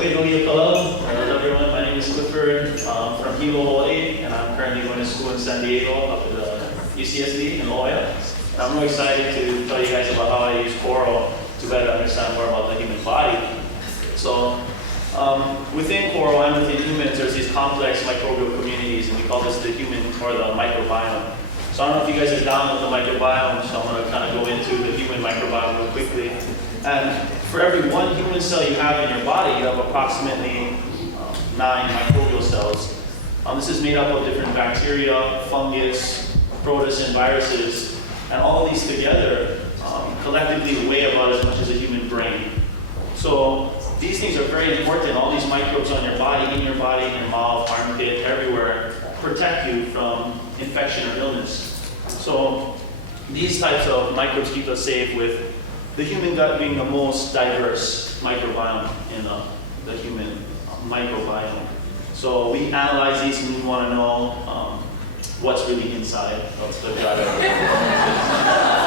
Hello everyone, my name is Clifford from Hilo, Hawaii, and I'm currently going to school in San Diego up at the UCSD in La Jolla. And I'm really excited to tell you guys about how I use coral to better understand more about the human body. So within coral and within humans, there's these complex microbial communities, and we call this the human or the microbiome. So I don't know if you guys are down with the microbiome, so I'm going to kind of go into the human microbiome real quickly. And for every one human cell you have in your body, you have approximately 9 microbial cells. This is made up of different bacteria, fungus, protists, and viruses. And all of these together collectively weigh about as much as a human brain. So these things are very important. All these microbes on your body, in your mouth, armpit, everywhere, protect you from infection or illness. So these types of microbes keep us safe, with the human gut being the most diverse microbiome in the human microbiome. So we analyze these and we want to know what's really inside of the gut.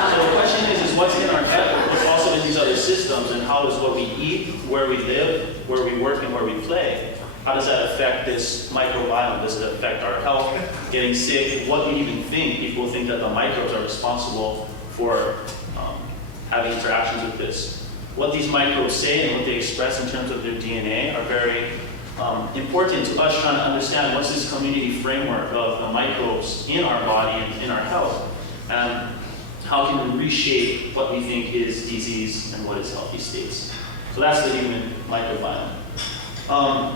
So the question is what's in our gut, what's also in these other systems, and how does what we eat, where we live, where we work, and where we play, how does that affect this microbiome? Does it affect our health, getting sick? What do you even think? People think that the microbes are responsible for having interactions with this. What these microbes say and what they express in terms of their DNA are very important to us trying to understand what's this community framework of the microbes in our body and in our health, and how can we reshape what we think is disease and what is healthy states. So that's the human microbiome.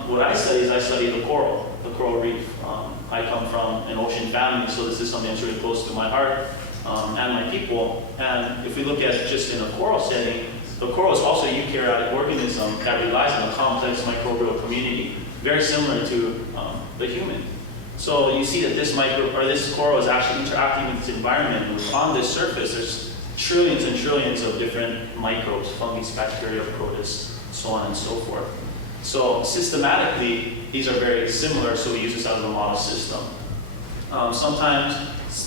What I study is I study the coral reef. I come from an ocean family, so this is something that's really close to my heart and my people. And if we look at just in a coral setting, the coral is also a eukaryotic organism that relies on a complex microbial community, very similar to the human. So you see that this coral is actually interacting with its environment. On this surface, there's trillions and trillions of different microbes, fungus, bacteria, protists, so on and so forth. So systematically, these are very similar, so we use this as a model system. Sometimes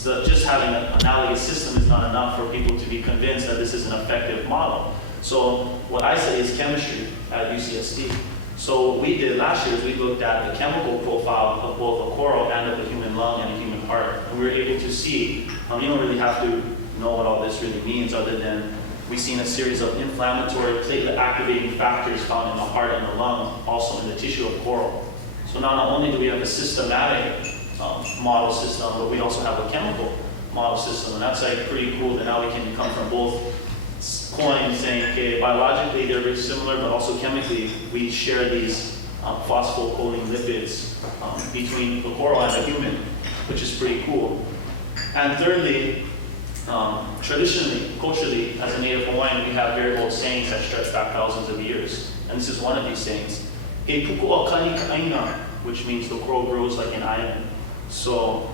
just having an analogous system is not enough for people to be convinced that this is an effective model. So what I study is chemistry at UCSD. So what we did last year is we looked at the chemical profile of both a coral and of the human lung and the human heart. And we were able to see, you don't really have to know what all this really means, other than we've seen a series of inflammatory platelet activating factors found in the heart and the lung, also in the tissue of coral. So now not only do we have a systematic model system, but we also have a chemical model system. And that's like pretty cool that now we can come from both coins saying, okay, biologically they're very similar, but also chemically we share these phosphorylcholine lipids between the coral and the human, which is pretty cool. And thirdly, traditionally, culturally, as a native Hawaiian, we have very old sayings that stretch back thousands of years. And this is one of these sayings. He puku o kani ka aina, which means the coral grows like an island. So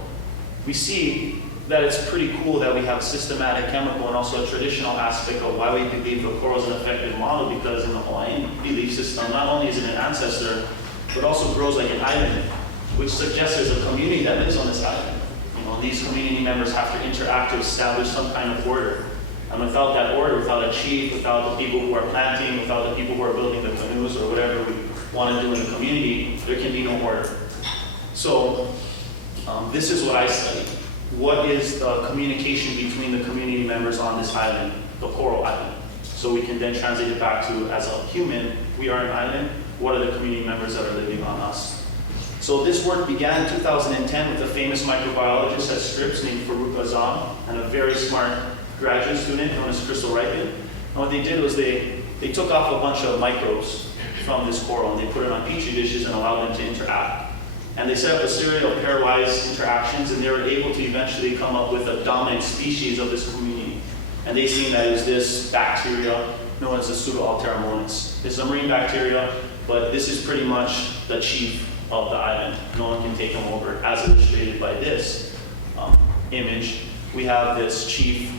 we see that it's pretty cool that we have a systematic chemical and also a traditional aspect of why we believe the coral is an effective model, because in the Hawaiian belief system, not only is it an ancestor, but also grows like an island, which suggests there's a community that lives on this island. These community members have to interact to establish some kind of order. And without that order, without a chief, without the people who are planting, without the people who are building the canoes or whatever we want to do in the community, there can be no order. So this is what I study. What is the communication between the community members on this island, the coral island? So we can then translate it back to, as a human, we are an island. What are the community members that are living on us? So this work began in 2010 with a famous microbiologist at Scripps named Farouk Azam and a very smart graduate student known as Crystal Ripon. And what they did was they took off a bunch of microbes from this coral and they put it on petri dishes and allowed them to interact. And they set up a series of pairwise interactions, and they were able to eventually come up with a dominant species of this community. And they seen that it was this bacteria known as the Pseudoalteromonas. It's a marine bacteria, but this is pretty much the chief of the island. No one can take them over, as illustrated by this image. We have this chief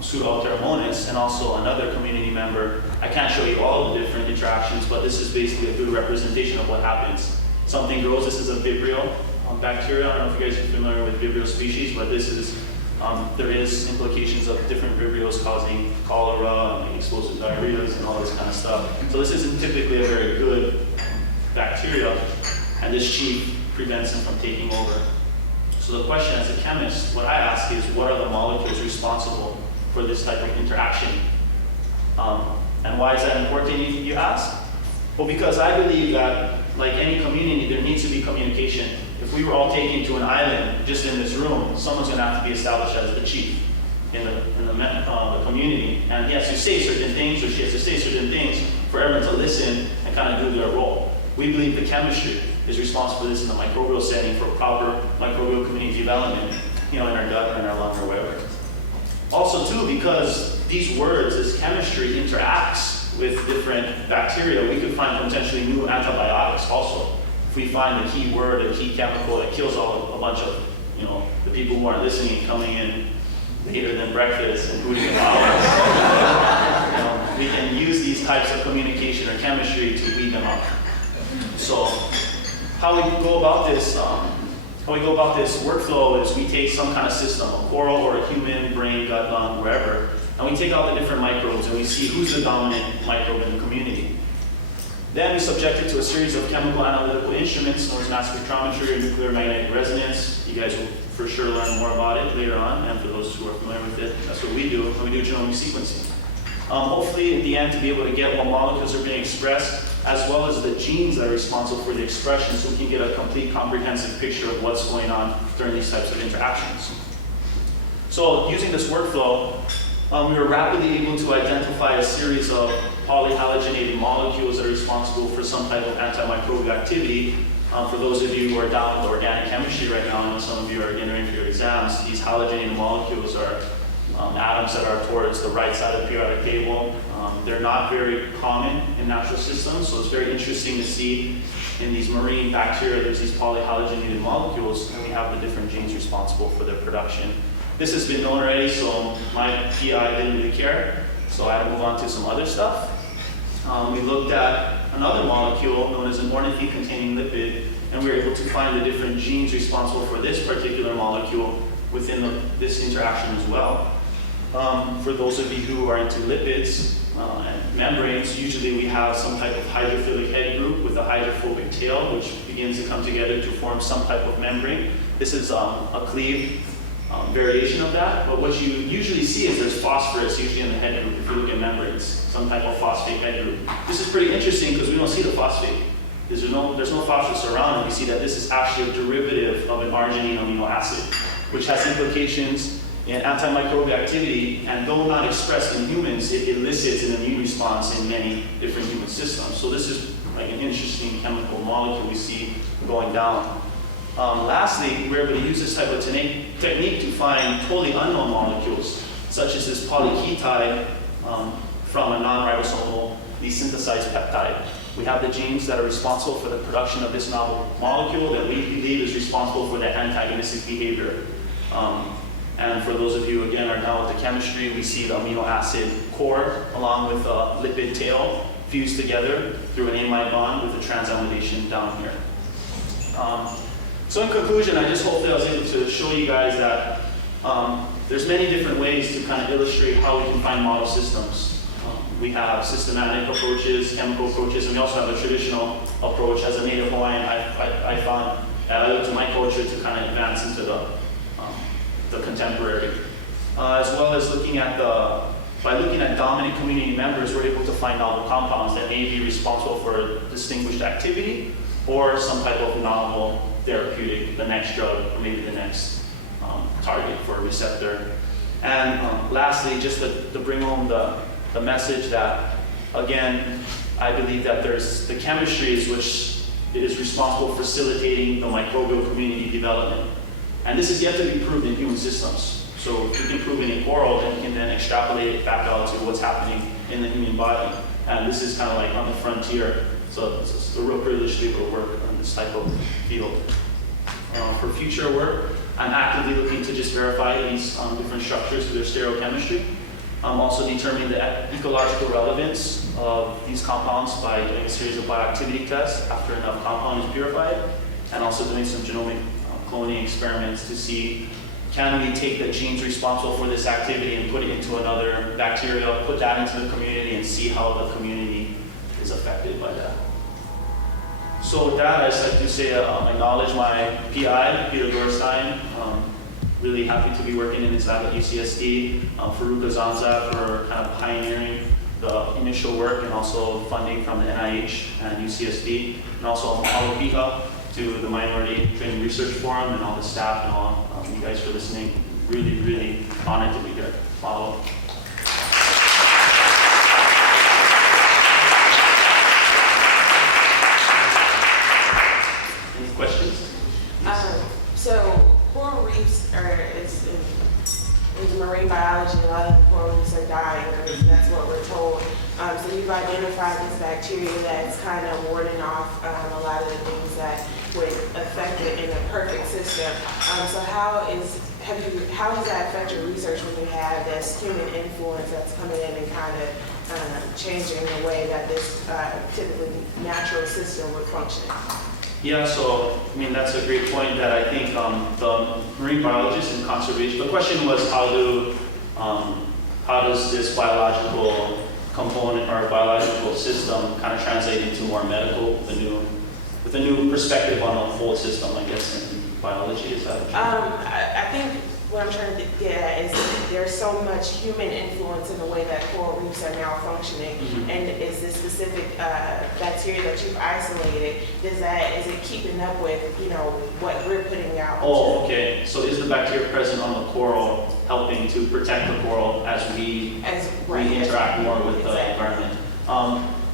Pseudoalteromonas and also another community member. I can't show you all the different interactions, but this is basically a good representation of what happens. Something grows. This is a Vibrio bacteria. I don't know if you guys are familiar with Vibrio species, but this is there is implications of different Vibrios causing cholera and explosive diarrheas and all this kind of stuff. So this isn't typically a very good bacteria, and this chief prevents them from taking over. So the question as a chemist, what I ask is, what are the molecules responsible for this type of interaction? And why is that important, you ask? Well, because I believe that, like any community, there needs to be communication. If we were all taken to an island just in this room, someone's going to have to be established as the chief in the community. And he has to say certain things, or she has to say certain things for everyone to listen and kind of do their role. We believe the chemistry is responsible for this in the microbial setting for proper microbial community development, in our gut or in our lung or wherever. Also, too, because these words, this chemistry interacts with different bacteria, we could find potentially new antibiotics also. If we find the key word, a key chemical that kills a bunch of, the people who aren't listening, coming in later than breakfast and hooting and hollering, we can use these types of communication or chemistry to weed them out. So, how we go about this workflow is we take some kind of system, a coral or a human, brain, gut, lung, wherever, and we take out the different microbes and we see who's the dominant microbe in the community. Then we subject it to a series of chemical analytical instruments known as mass spectrometry or nuclear magnetic resonance. You guys will for sure learn more about it later on, and for those who are familiar with it, that's what we do when we do genomic sequencing. Hopefully, at the end, to be able to get what molecules are being expressed, as well as the genes that are responsible for the expression, so we can get a complete, comprehensive picture of what's going on during these types of interactions. So, using this workflow, we were rapidly able to identify a series of polyhalogenated molecules that are responsible for some type of antimicrobial activity. For those of you who are down with organic chemistry right now, I know some of you are getting ready for your exams, these halogenated molecules are atoms that are towards the right side of the periodic table. They're not very common in natural systems, so it's very interesting to see in these marine bacteria, there's these polyhalogenated molecules, and we have the different genes responsible for their production. This has been known already, so my PI didn't really care, so I had to move on to some other stuff. We looked at another molecule known as an ornithine-containing lipid, and we were able to find the different genes responsible for this particular molecule within this interaction as well. For those of you who are into lipids and membranes, usually we have some type of hydrophilic head group with a hydrophobic tail, which begins to come together to form some type of membrane. This is a cleaved variation of that, but what you usually see is there's phosphorus usually in the head group if you look at membranes, some type of phosphate head group. This is pretty interesting because we don't see the phosphate. There's no phosphorus around, and we see that this is actually a derivative of an arginine amino acid, which has implications in antimicrobial activity, and though not expressed in humans, it elicits an immune response in many different human systems. So this is like an interesting chemical molecule we see going down. Lastly, we're able to use this type of technique to find totally unknown molecules, such as this polyketide from a non-ribosomal desynthesized peptide. We have the genes that are responsible for the production of this novel molecule that we believe is responsible for the antagonistic behavior. And for those of you, again, are now with the chemistry, we see the amino acid core along with a lipid tail fused together through an amide bond with a transamidation down here. So in conclusion, hopefully I was able to show you guys that there's many different ways to kind of illustrate how we can find model systems. We have systematic approaches, chemical approaches, and we also have a traditional approach. As a native Hawaiian, I found that I looked to my culture to kind of advance into the contemporary. As well as by looking at dominant community members, we're able to find novel compounds that may be responsible for distinguished activity or some type of novel therapeutic, the next drug, or maybe the next target for a receptor. And lastly, just to bring home the message that, again, I believe that there's the chemistries which is responsible for facilitating the microbial community development. And this is yet to be proved in human systems. So if we can prove it in coral, then we can then extrapolate it back out to what's happening in the human body. And this is kind of like on the frontier. So it's a real privilege to be able to work on this type of field. For future work, I'm actively looking to just verify these different structures through their stereochemistry. I'm also determining the ecological relevance of these compounds by doing a series of bioactivity tests after enough compound is purified, and also doing some genomic cloning experiments to see, can we take the genes responsible for this activity and put it into another bacteria, put that into the community, and see how the community is affected by that. So with that, I just like to say, acknowledge my PI, Peter Dorstein. Really happy to be working in his lab at UCSD. Faruka Zanza for kind of pioneering the initial work and also funding from the NIH and UCSD. And also Mahalo Piha to the Minority Training Research Forum and all the staff and all you guys for listening. Really, really honored to be here. Mahalo. Any questions? So coral reefs is marine biology. A lot of coral reefs are dying, or that's what we're told. So you've identified this bacteria that's kind of warding off a lot of the things that would affect it in a perfect system. So how does that affect your research when you have this human influence that's coming in and kind of changing the way that this typically natural system would function? Yeah, so I mean that's a great point that I think the marine biologists and conservation. The question was how does this biological component or biological system kind of translate into more medical with a new perspective on the whole system, I guess, in biology. Is that? I think what I'm trying to get at is that there's so much human influence in the way that coral reefs are now functioning, and is this specific bacteria that you've isolated, is it keeping up with what we're putting out? Oh, okay. So is the bacteria present on the coral helping to protect the coral as we interact more with the environment?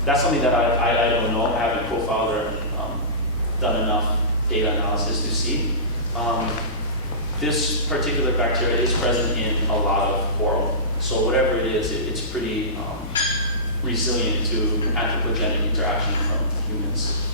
That's something that I don't know. I haven't profiled or done enough data analysis to see. This particular bacteria is present in a lot of coral. So whatever it is, it's pretty resilient to anthropogenic interaction from humans.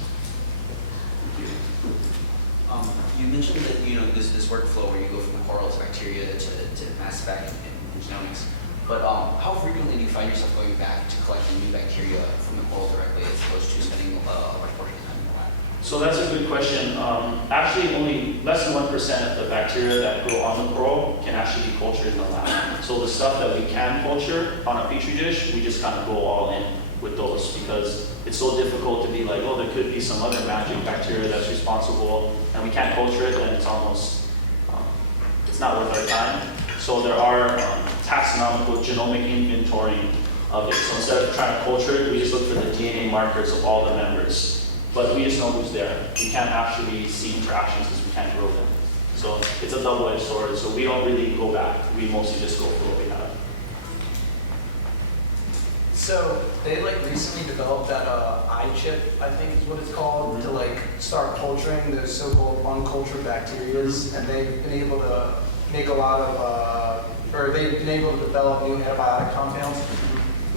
You mentioned that this workflow where you go from coral to bacteria to mass spec and genomics. But how frequently do you find yourself going back to collecting new bacteria from the coral directly as opposed to spending a large portion of time in the lab? So that's a good question. Actually, only less than 1% of the bacteria that grow on the coral can actually be cultured in the lab. So the stuff that we can culture on a petri dish, we just kind of go all in with those because it's so difficult to be like, oh, there could be some other magic bacteria that's responsible, and we can't culture it, then it's almost, it's not worth our time. So there are taxonomical genomic inventorying of it. So instead of trying to culture it, we just look for the DNA markers of all the members. But we just know who's there. We can't actually see interactions because we can't grow them. So it's a double-edged sword. So we don't really go back. We mostly just go for what we have. So they recently developed that iChip, I think is what it's called, to start culturing those so-called uncultured bacteria, and they've been able to make a lot of, they've been able to develop new antibiotic compounds.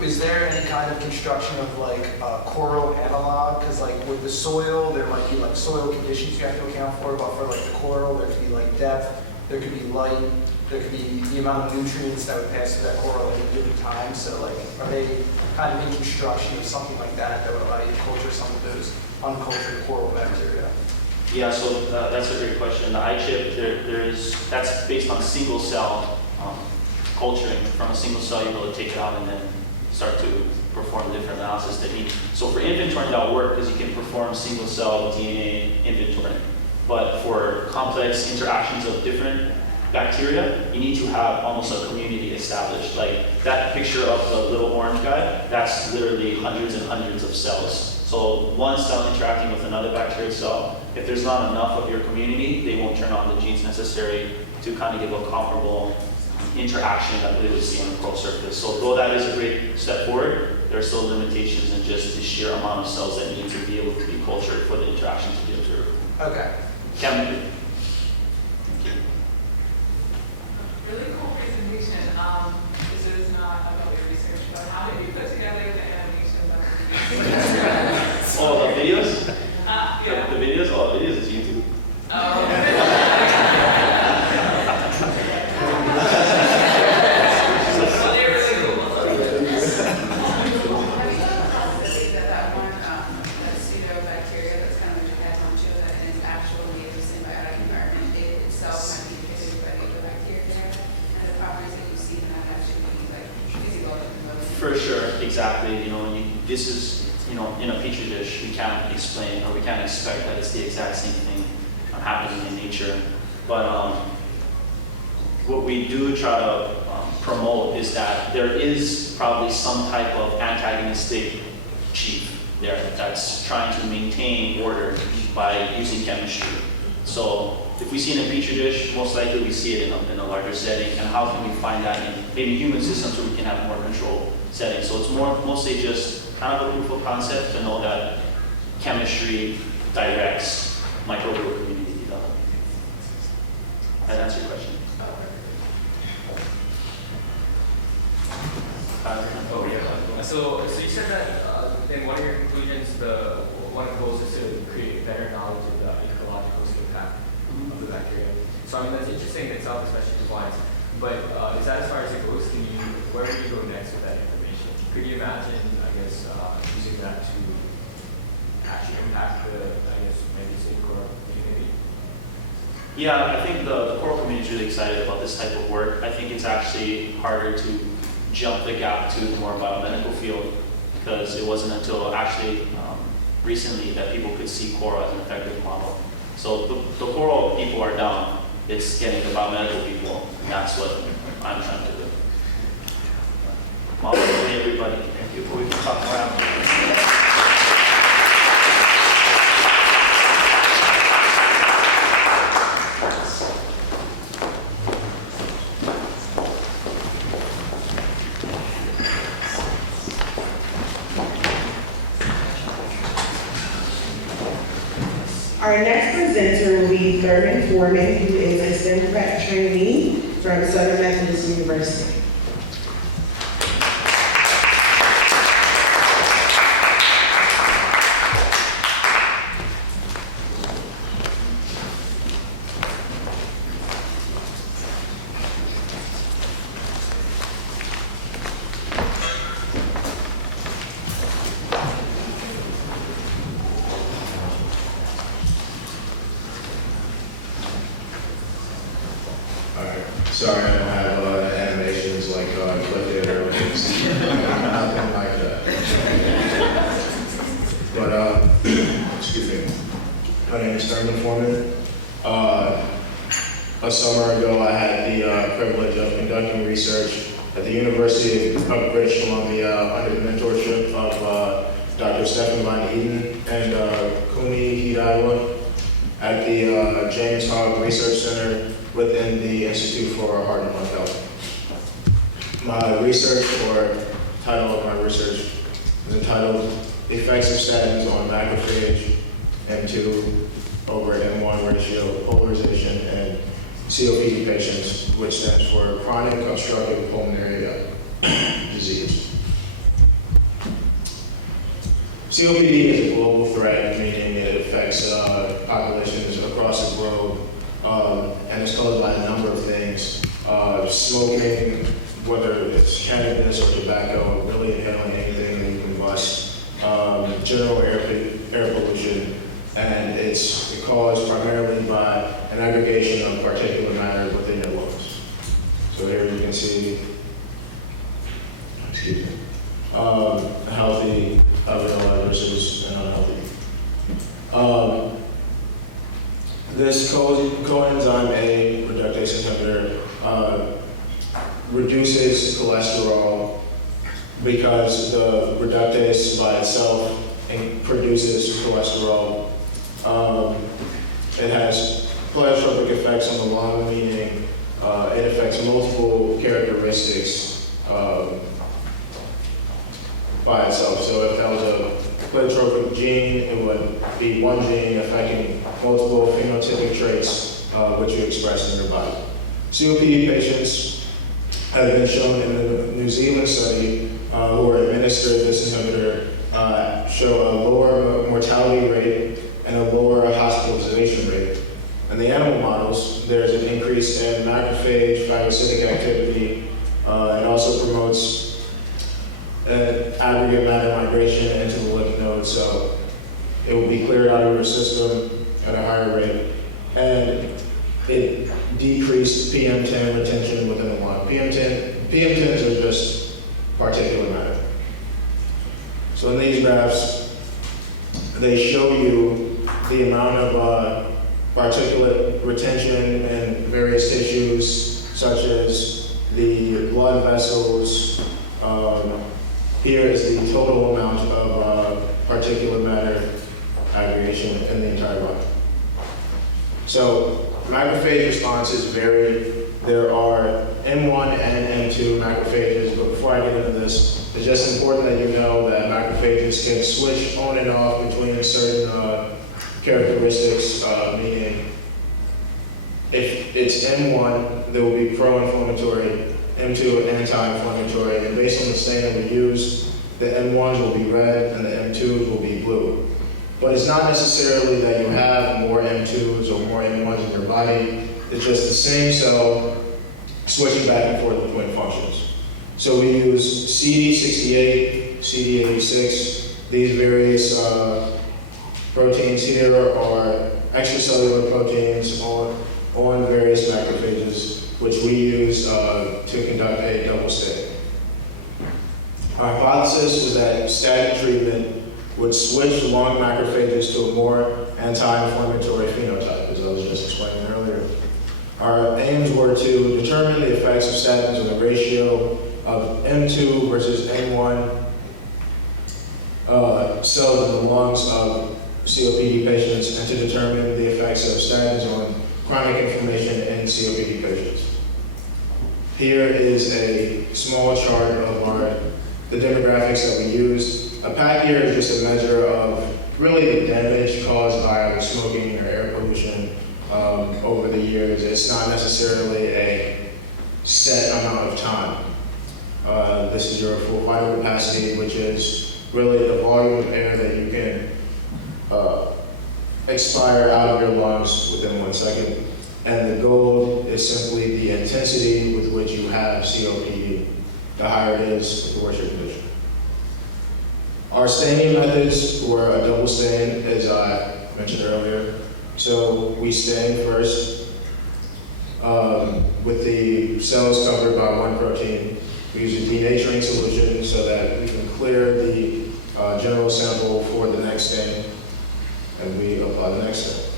Is there any kind of construction of a coral analog? Because with the soil, there might be soil conditions you have to account for, but for the coral, there could be depth, there could be light, there could be the amount of nutrients that would pass through that coral at a given time. So are they kind of in construction of something like that would allow you to culture some of those uncultured coral bacteria? Yeah, so that's a great question. The iChip, that's based on single cell culturing. From a single cell, you're able to take it out and then start to perform different analysis techniques. So for inventorying, that'll work because you can perform single cell DNA inventory. But for complex interactions of different bacteria, you need to have almost a community established. Like that picture of the little orange guy, that's literally hundreds and hundreds of cells. So one cell interacting with another bacteria cell, if there's not enough of your community, they won't turn on the genes necessary to kind of give a comparable interaction that we would see on the coral surface. So though that is a great step forward, there are still limitations in just the sheer amount of cells that need to be able to be cultured for the interaction to be observed. Okay. Chemically. Really cool presentation. This is not about your research, but how did you put together the animations? Oh, the videos? Yeah. The videos? Oh, the videos is YouTube. So they're really cool. That one, that pseudobacteria that's kind of what you had on show that in its actual native symbiotic environment, it itself might be inhibited by the other bacteria there, and the properties that you see in that actually be physical. For sure, exactly. This is in a petri dish, we can't explain or we can't expect that it's the exact same thing happening in nature. But what we do try to promote is that there is probably some type of antagonistic chief there that's trying to maintain order by using chemistry. So if we see it in a petri dish, most likely we see it in a larger setting. And how can we find that in maybe human systems where we can have more controlled settings? So it's mostly just kind of a proof of concept to know that chemistry directs microbial community development. That answer your question? Oh yeah. So you said that in one of your conclusions, one of the goals is to create better knowledge of the ecological impact of the bacteria. So I mean that's interesting in itself, especially to wines. But is that as far as it goes? Where do you go next with that information? Could you imagine, I guess, using that to actually impact maybe say coral community? Yeah, I think the coral community is really excited about this type of work. I think it's actually harder to jump the gap to the more biomedical field because it wasn't until actually recently that people could see coral as an effective model. So the coral people are down. It's getting the biomedical people, and that's what I'm trying to do. Model everybody. Thank you. We can talk around. Our next presenter will be Thurman Foreman, who is a STEM prep trainee from Southern Methodist University. Sorry, I don't have animations like Clifford or nothing like that. But, excuse me. My name is Thurman Foreman. A summer ago, I had the privilege of conducting research at the University of British Columbia under the mentorship of Dr. Stephen Van Eden and Kumi Hidawa at the James Hogg Research Center within the Institute for Heart and Lung Health. My research, or title of my research, is entitled Effects of Statins on Macrophage M2 over M1 ratio polarization in COPD patients, which stands for chronic obstructive pulmonary disease. COPD is a global threat, meaning it affects populations across the globe, and it's caused by a number of things. Smoking, whether it's cannabis or tobacco, really inhaling anything that you can combust, general air pollution, and it's caused primarily by an aggregation of particulate matter within your lungs. So here you can see, excuse me, healthy alveoli versus an unhealthy. This coenzyme A reductase inhibitor reduces cholesterol because the reductase by itself produces cholesterol. It has pleiotropic effects on the lung, meaning it affects multiple characteristics by itself. So if that was a pleiotropic gene, it would be one gene affecting multiple phenotypic traits which you express in your body. COPD patients have been shown in the New Zealand study who are administered this inhibitor show a lower mortality rate and a lower hospitalization rate. In the animal models, there's an increase in macrophage phagocytic activity. It also promotes aggregate matter migration into the lymph nodes, so it will be cleared out of your system at a higher rate. And it decreased PM10 retention within the lung. PM10s are just particulate matter. So So in these graphs, they show you the amount of particulate retention in various tissues, such as the blood vessels. Here is the total amount of particulate matter aggregation in the entire body. So macrophage responses vary. There are M1 and M2 macrophages, but before I get into this, it's just important that you know that macrophages can switch on and off between certain characteristics, meaning if it's M1, there will be pro-inflammatory, M2 anti-inflammatory, and based on the stain we use, the M1s will be red and the M2s will be blue. But it's not necessarily that you have more M2s or more M1s in your body. It's just the same cell switching back and forth between functions. So we use CD68, CD86. These various proteins here are extracellular proteins on various macrophages, which we use to conduct a double stain. Our hypothesis was that statin treatment would switch lung macrophages to a more anti-inflammatory phenotype, as I was just explaining earlier. Our aims were to determine the effects of statins on the ratio of M2 versus M1 cells in the lungs of COPD patients, and to determine the effects of statins on chronic inflammation in COPD patients. Here is a small chart of the demographics that we used. A pack here is just a measure of really the damage caused by either smoking or air pollution over the years. It's not necessarily a set amount of time. This is your full vital capacity, which is really the volume of air that you can expire out of your lungs within 1 second. And the gold is simply the intensity with which you have COPD. The higher it is, the worse your condition. Our staining methods were a double stain, as I mentioned earlier. So we stain first with the cells covered by one protein. We use a denaturing solution so that we can clear the general sample for the next stain, and we apply the next stain.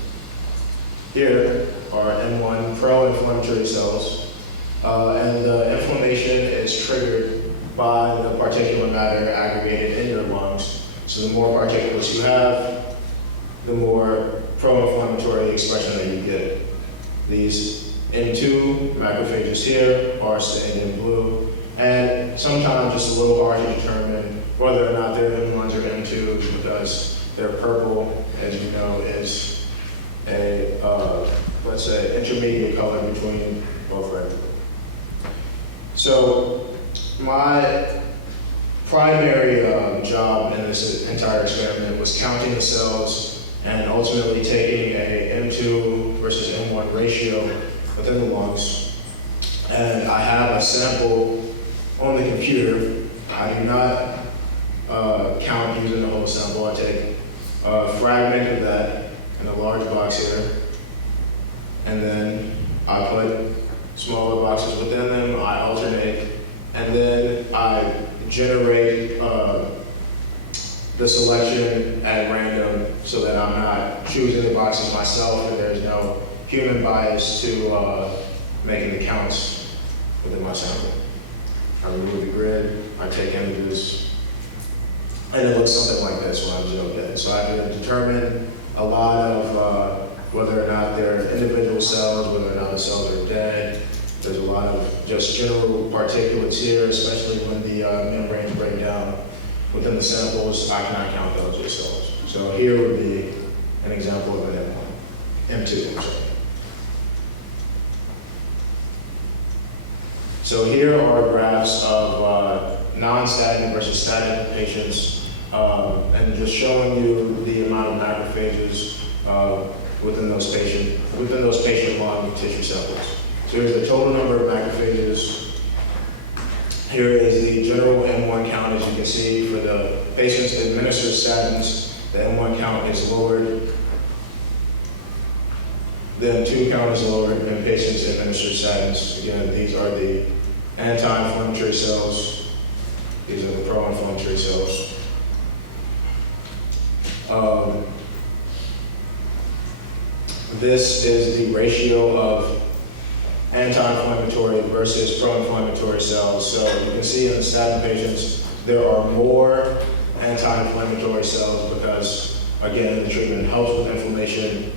Here are M1 pro-inflammatory cells, and the inflammation is triggered by the particulate matter aggregated in your lungs. So the more particulates you have, the more pro-inflammatory expression that you get. These M2 macrophages here are stained in blue, and sometimes just a little hard to determine whether or not they're M1s or M2s because they're purple, as you know, is a, let's say, intermediate color between both red and blue. So my primary job in this entire experiment was counting the cells and ultimately taking a M2 versus M1 ratio within the lungs. And I have a sample on the computer. I do not count using the whole sample. I take a fragment of that in a large box here, and then I put smaller boxes within them. I alternate, and then I generate the selection at random so that I'm not choosing the boxes myself, and there's no human bias to making the counts within my sample. I remove the grid, I take images, and it looks something like this when I'm zoomed in. So I have to determine a lot of whether or not they're individual cells, whether or not the cells are dead. There's a lot of just general particulates here, especially when the membranes break down within the samples. I cannot count those as cells. So here would be an example of an M1, M2, I'm sorry. So here are graphs of non-statin versus statin patients, and just showing you the amount of macrophages within those patient lung tissue samples. So here's the total number of macrophages. Here is the general M1 count, as you can see, for the patients that administer statins. The M1 count is lowered. The M2 count is lowered in patients that administer statins. Again, these are the anti-inflammatory cells. These are the pro-inflammatory cells. This is the ratio of anti-inflammatory versus pro-inflammatory cells. So you can see in the statin patients, there are more anti-inflammatory cells because, again, the treatment helps with inflammation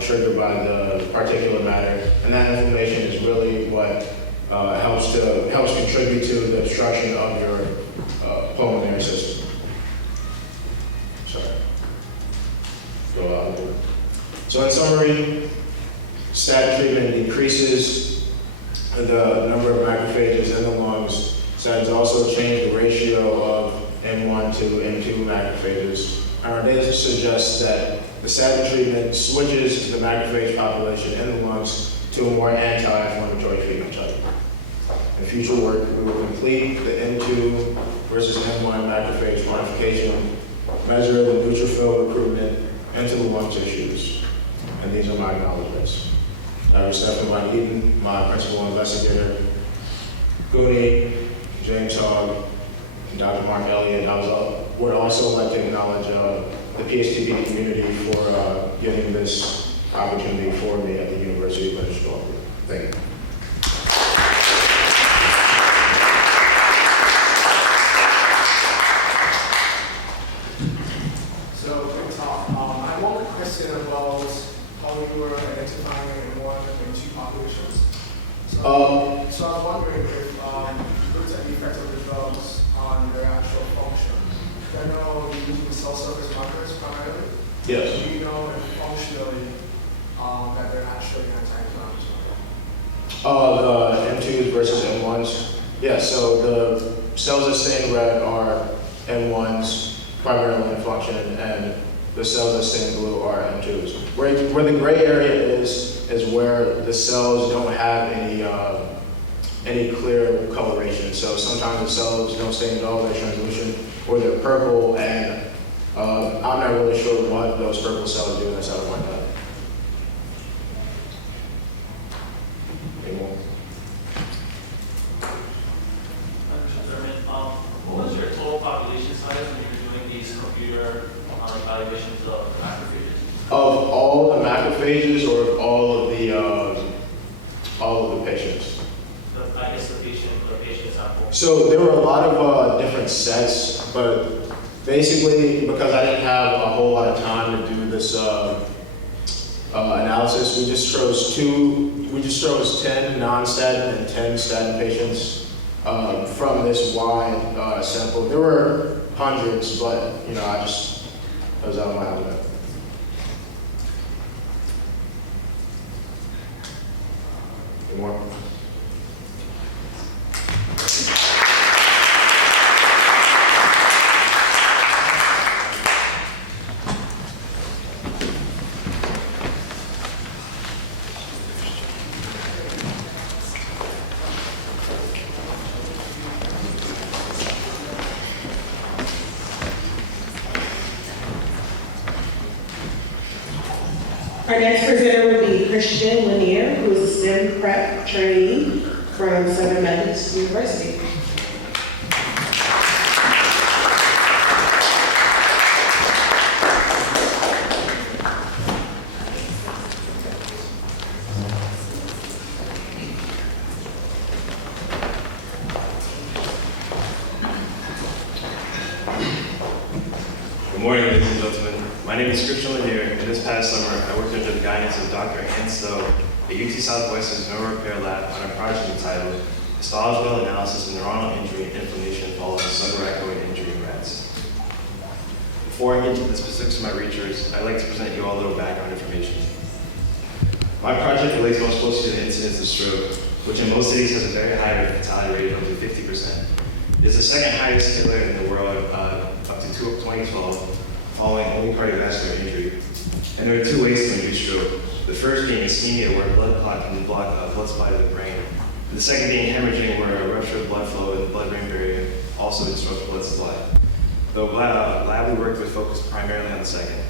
triggered by the particulate matter, and that inflammation is really what helps contribute to the obstruction of your pulmonary system. Sorry. Go out. So in summary, statin treatment decreases the number of macrophages in the lungs. Statins also change the ratio of M1 to M2 macrophages. Our data suggests that the statin treatment switches the macrophage population in the lungs to a more anti-inflammatory phenotype. In future work, we will complete the M2 versus M1 macrophage quantification, measure the neutrophil recruitment into the lung tissues. And these are my acknowledgements. Dr. Stephen Von Eaton, my principal investigator, Gooney, James Hogg, and Dr. Mark Elliott. Would also like to acknowledge the PhD community for giving this opportunity for me at the University of British Columbia. Thank you. So, good talk. I have one question about how you were identifying M1 and M2 populations. So I was wondering if you looked at the effect of the drugs on their actual function. I know you're using cell surface markers primarily. Yes. Do you know if functionally that they're actually anti-inflammatory? The M2s versus M1s. Yeah, so the cells that stay in red are M1s, primarily in function, and the cells that stay in blue are M2s. Where the gray area is where the cells don't have any clear coloration. So sometimes the cells don't stay in all their translucent, or they're purple, and I'm not really sure what those purple cells do inside of my gut. Any more? What was your total population size when you were doing these computer evaluations of macrophages? Of all the macrophages, or of all of the patients? I guess the patient sample. So there were a lot of different sets, but basically, because I didn't have a whole lot of time to do this analysis, we just chose 10 non-statin and 10 statin patients from this wide sample. There were hundreds, but I was out of my element. Any more? Our next presenter will be Christian Lanier, who is a STEM prep trainee from Southern Methodist University. Good morning, ladies and gentlemen. My name is Christian Lanier, and this past summer, I worked under the guidance of Dr. Ann Stowe at UT Southwestern's Neural Repair Lab on a project entitled Histological Analysis of Neuronal Injury and Inflammation Following Subarachnoid Injury in Rats. Before I get into the specifics of my research, I'd like to present you all a little background information. My project relates most closely to the incidence of stroke, which in most cities has a very high fatality rate of up to 50%. It's the second highest killer in the world, up to 2012, following only cardiovascular injury. And there are two ways to induce stroke. The first being ischemia, where blood clot can block blood supply to the brain. And the second being hemorrhaging, where a rupture of blood flow in the blood-brain barrier also disrupts blood supply. Though lab we worked with focused primarily on the second.